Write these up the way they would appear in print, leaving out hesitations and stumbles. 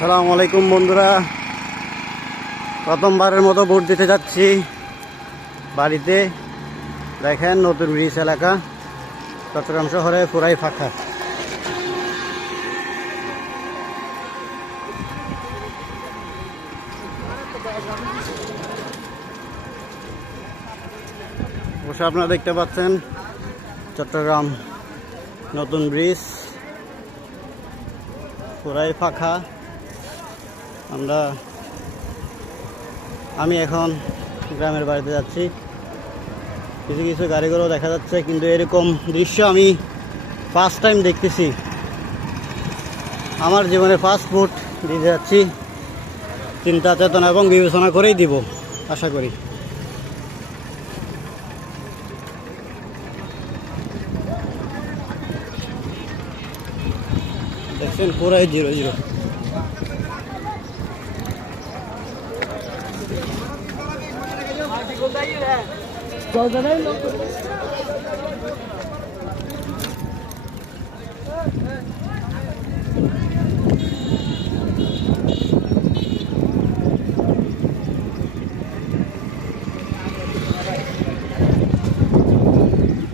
আসসালামু আলাইকুম বন্ধুরা, প্রথমবারের মতো ভোট দিতে যাচ্ছি বাড়িতে। দেখেন নতুন ব্রিজ এলাকা, চট্টগ্রাম শহরে পুরাই ফাঁকা। অবশ্য আপনারা দেখতে পাচ্ছেন চট্টগ্রাম নতুন ব্রিজ পুরাই ফাঁকা। আমি এখন গ্রামের বাড়িতে যাচ্ছি। কিছু কিছু গাড়িগুলো দেখা যাচ্ছে, কিন্তু এরকম দৃশ্য আমি ফার্স্ট টাইম দেখতেছি। আমার জীবনে ফার্স্ট ভোট দিতে যাচ্ছি, চিন্তা চেতনা এবং বিবেচনা করেই দিব আশা করি। দেখছেন পুরাই 0-0।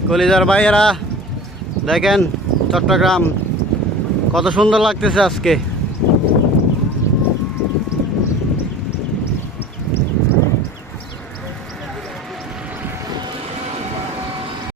কলিজার ভাইয়েরা দেখেন চট্টগ্রাম কত সুন্দর লাগতেছে আজকে।